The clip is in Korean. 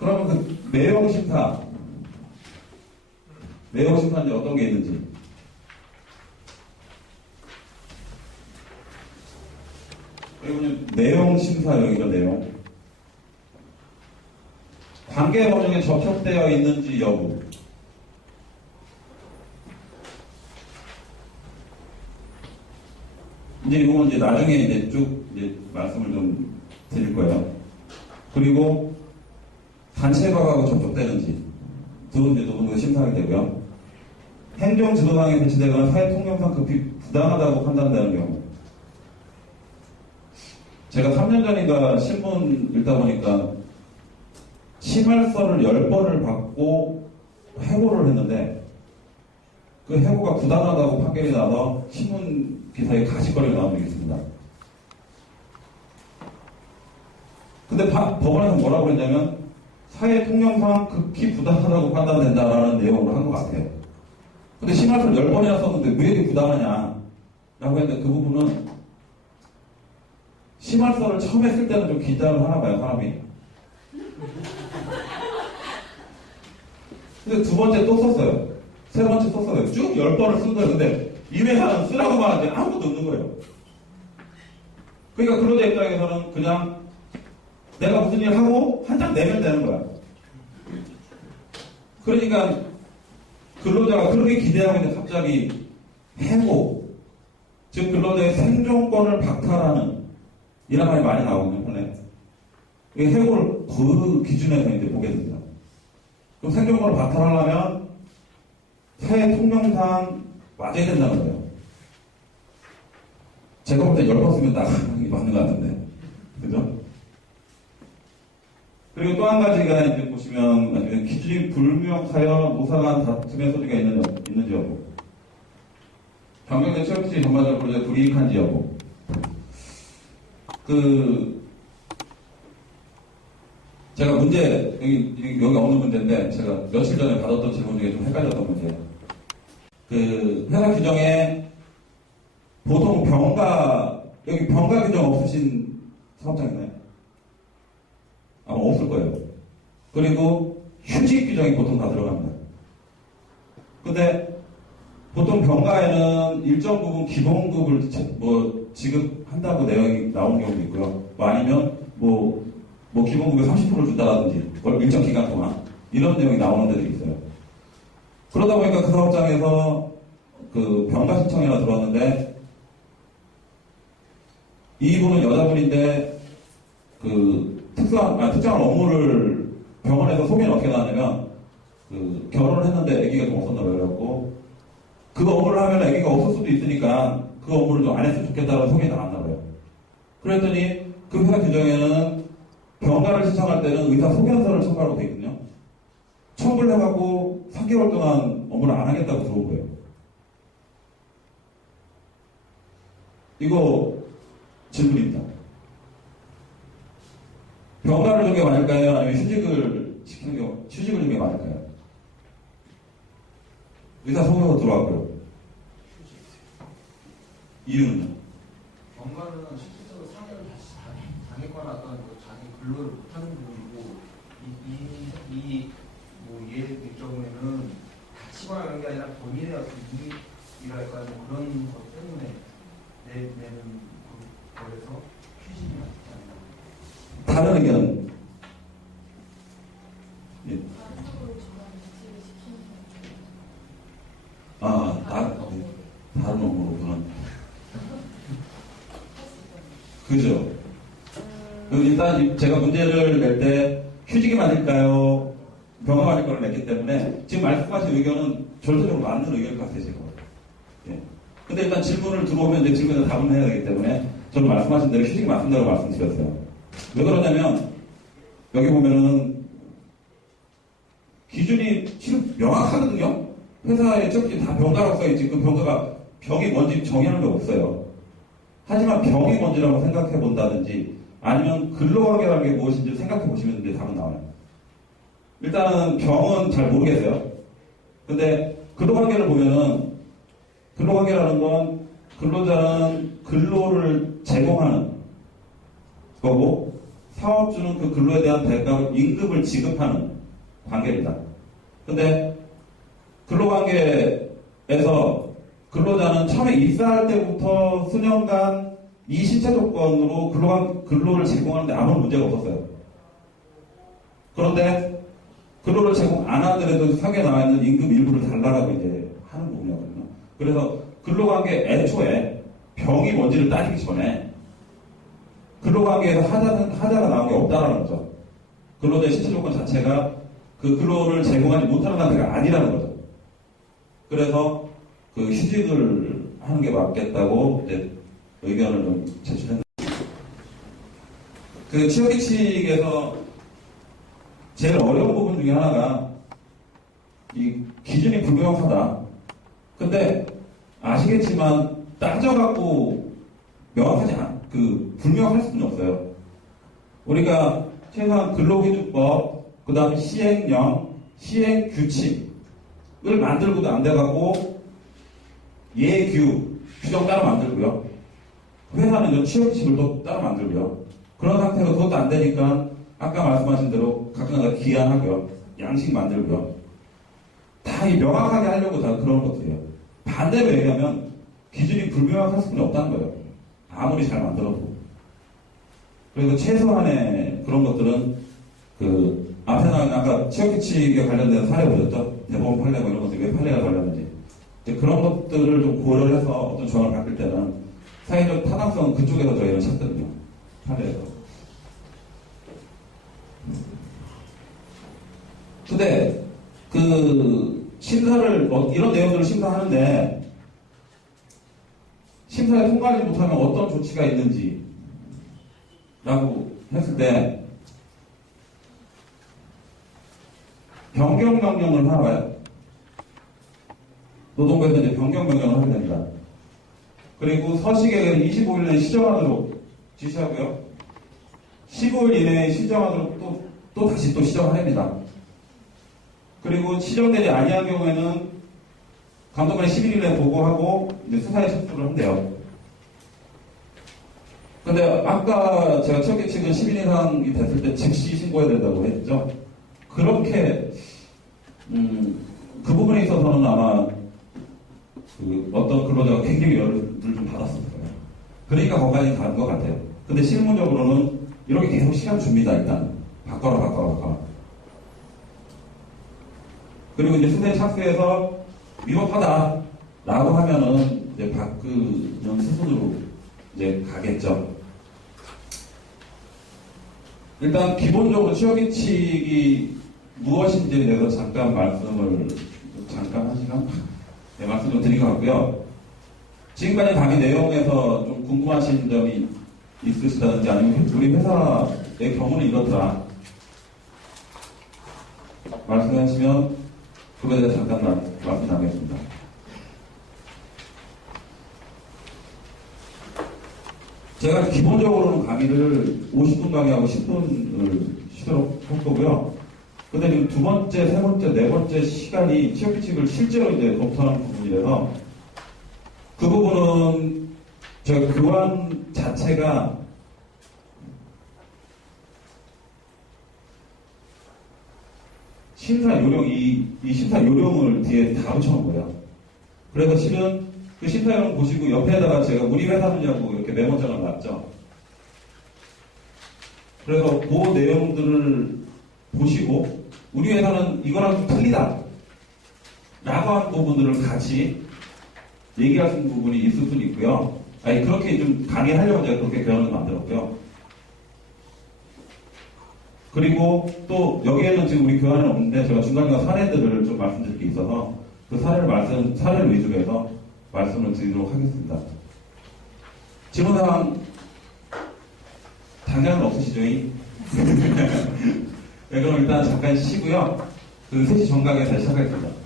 그러면 그 내용 심사, 내용 심사는 어떤 게 있는지. 이제 내용 심사요, 이거 내용. 관계 법령에 접촉되어 있는지 여부. 이제 이건 이제 나중에 이제 쭉 이제 말씀을 좀 드릴 거예요. 그리고 단체과하고 접촉되는지 두 번째 심사하게 되고요. 행정 지도당에 배치되거나 사회 통념상 급히 부당하다고 판단되는 경우. 제가 3년 전인가 신문 읽다 보니까 심할서를 10번을 받고 해고를 했는데 그 해고가 부당하다고 판결이 나서 신문 기사에 가시거리가 나온 적이 있습니다. 근데 바- 법원에서 뭐라고 그랬냐면 사회 통념상 극히 부당하다고 판단된다라는 내용으로 한 것 같아요. 근데 심할서를 10번이나 썼는데 왜 이렇게 부당하냐 라고 했는데 그 부분은 심할서를 처음 했을 때는 좀 긴장을 하나 봐요, 사람이. 근데 두 번째 또 썼어요. 세 번째 썼어요. 쭉열 번을 쓴 거예요. 근데 이 회사는 쓰라고만 하는데 아무것도 없는 거예요. 그러니까 근로자 입장에서는 그냥 내가 무슨 일 하고 한 장 내면 되는 거야. 그러니까 근로자가 그렇게 기대하고 있는데 갑자기 해고, 즉 근로자의 생존권을 박탈하는 이런 말이 많이 나오거든요, 본래. 이 해고를 그 기준에서 이제 보게 됩니다. 그럼 생존권을 박탈하려면 사회 통념상 맞아야 된다는 거예요. 제가 볼 때 열번 쓰면 나가는 게 맞는 것 같은데. 그죠? 그리고 또 한 가지가 이제 보시면 나중에 기준이 불명하여 노사간 다툼의 소지가 있는, 있는지 여부. 경영대 체육지 전반적으로 불이익한지 여부. 그, 제가 문제, 여기, 여기 없는 문제인데, 제가 며칠 전에 받았던 질문 중에 좀 헷갈렸던 문제예요. 그, 회사 규정에 보통 병가, 여기 병가 규정 없으신 사업장 있나요? 아마 없을 거예요. 그리고 휴직 규정이 보통 다 들어갑니다. 근데 보통 병가에는 일정 부분 기본급을 지- 뭐 지급한다고 내용이 나오는 경우도 있고요. 뭐 아니면 뭐, 뭐 기본급의 30%를 준다든지 일정 기간 동안 이런 내용이 나오는 데도 있어요. 그러다 보니까 그 사업장에서 그 병가 신청이나 들어왔는데 이분은 여자분인데 그 특수한 아, 특정한 업무를 병원에서 소개는 어떻게 나왔냐면 그 결혼을 했는데 아기가 좀 없었나 봐요. 그래갖고 그 업무를 하면 아기가 없을 수도 있으니까 그 업무를 좀 안 했으면 좋겠다는 소개 나왔나 봐요. 그랬더니 그 회사 규정에는 병가를 신청할 때는 의사 소견서를 첨부하고 돼 있거든요. 첨부를 해갖고 3개월 동안 업무를 안 하겠다고 들어온 거예요. 이거 질문입니다. 병가를 준게 맞을까요? 아니면 휴직을 시키는 게, 휴직을 준게 맞을까요? 의사 소견서 들어왔고요. 이유는요? 병가는 실질적으로 상해를 다시 당- 당했거나 어떤 그 자기 근로를 못하는 부분이고 이 이 이 뭐 얘 경우에는 다치거나 이런 게 아니라 본인의 어떤 이익이랄까 뭐 그런 것 때문에 내 내는 그- 거에서 휴직이 맞지 않나. 의견. 예. 아, 다, 네. 다른 업무로 그런. 그죠? 일단 이- 제가 문제를 낼 때 휴직이 맞을까요? 병가 맞을 거를 냈기 때문에 지금 말씀하신 의견은 절대적으로 맞는 의견일 것 같아요, 제가. 예. 근데 일단 질문을 들어오면 이제 질문에 답을 해야 되기 때문에 저는 말씀하신 대로 휴직이 맞는다고 말씀드렸어요. 왜 그러냐면 여기 보면은 기준이 지금 명확하거든요. 회사에 적지 다 병가라고 써있지 그 병가가 병이 뭔지 정의하는 게 없어요. 하지만 병이 뭔지라고 생각해 본다든지 아니면 근로관계라는 게 무엇인지 생각해 보시면 이제 답은 나와요. 일단은 병은 잘 모르겠어요. 근데 근로관계를 보면은 근로관계라는 건 근로자는 근로를 제공하는 거고 사업주는 그 근로에 대한 대가 임금을 지급하는 관계입니다. 근데 근로관계에서 근로자는 처음에 입사할 때부터 수년간 이 신체 조건으로 근로, 근로를 제공하는데 아무 문제가 없었어요. 그런데 근로를 제공 안 하더라도 사기에 나와 있는 임금 일부를 달라고 이제 하는 부분이거든요. 그래서 근로관계 애초에 병이 뭔지를 따지기 전에 근로관계에서 하자는, 하자가 나온 게 없다라는 거죠. 근로자의 신체 조건 자체가 그 근로를 제공하지 못하는 상태가 아니라는 거죠. 그래서 그 휴직을 하는 게 맞겠다고 이제 의견을 좀 제출했는데 그 취업기 측에서 제일 어려운 부분 중에 하나가 이 기준이 불명확하다. 근데 아시겠지만 따져갖고 명확하지 않, 그 불명확할 수는 없어요. 우리가 최소한 근로기준법, 그 다음에 시행령, 시행규칙을 만들고도 안 돼갖고 예규, 규정 따로 만들고요. 회사는 좀 취업지를 또 따로 만들고요. 그런 상태가 그것도 안 되니까 아까 말씀하신 대로 각각 기한하고요. 양식 만들고요. 다 이 명확하게 하려고 다 그런 것들이에요. 반대로 얘기하면 기준이 불명확할 수는 없다는 거예요. 아무리 잘 만들어도. 그래서 최소한의 그런 것들은 그 앞에 나온 아까 취업규칙에 관련된 사례 보셨죠? 대법원 판례 뭐 이런 것들이 왜 판례가. 이제 그런 것들을 좀 고려를 해서 어떤 조항을 바꿀 때는 사회적 타당성 그쪽에서 저희는 찾거든요. 판례에서. 근데 그 심사를 어, 이런 내용들을 심사하는데 심사에 통과하지 못하면 어떤 조치가 있는지 라고 했을 때 변경 명령을 하나봐요. 노동부에서 이제 변경 명령을 하게 됩니다. 그리고 서식에 25일 내에 시정하도록 지시하고요. 15일 이내에 시정하도록 또, 또 다시 또 시정을 합니다. 그리고 시정되지 아니한 경우에는 감독관이 11일 내에 보고하고 이제 수사에 착수를 한대요. 근데 아까 제가 첫 계측은 10일 이상이 됐을 때 즉시 신고해야 된다고 했죠. 그렇게 음, 그 부분에 있어서는 아마 그 어떤 근로자가 굉장히 열을 좀 받았을 거예요. 그러니까 거기까지 간것 같아요. 근데 실무적으로는 이렇게 계속 시간 줍니다. 일단 바꿔라 바꿔라 바꿔라. 그리고 이제 수사에 착수해서 위법하다라고 하면은 이제 박근영 수순으로 이제 가겠죠. 일단 기본적으로 취업규칙이 무엇인지에 대해서 잠깐 말씀을 잠깐 한 시간 네, 말씀 좀 드린 것 같고요. 지금까지 강의 내용에서 좀 궁금하신 점이 있으시다든지 아니면 우리 회사의 경우는 이렇더라 말씀하시면 그거에 대해서 잠깐 나누겠습니다. 제가 기본적으로는 강의를 50분 강의하고 10분을 쉬도록 할 거고요. 근데 지금 두 번째, 세 번째, 네 번째 시간이 취업 규칙을 실제로 이제 검토하는 부분이라서 그 부분은 제가 교환 자체가 심사 요령, 이, 이 심사 요령을 뒤에 다 붙여놓은 거예요. 그래서 실은 그 심사 요령 보시고 옆에다가 제가 우리 회사느냐고 이렇게 메모장을 놨죠. 그래서 그 내용들을 보시고 우리 회사는 이거랑 좀 틀리다. 라고 하는 부분들을 같이 얘기하시는 부분이 있을 수는 있고요. 아니, 그렇게 좀 강의하려고 제가 그렇게 교환을 만들었고요. 그리고 또 여기에는 지금 우리 교환은 없는데 제가 중간중간 사례들을 좀 말씀드릴 게 있어서 그 사례를 말씀, 사례를 위주로 해서 말씀을 드리도록 하겠습니다. 질문사항 당장은 없으시죠? 이? 네, 그럼 일단 잠깐 쉬고요. 그 3시 정각에 다시 시작하겠습니다.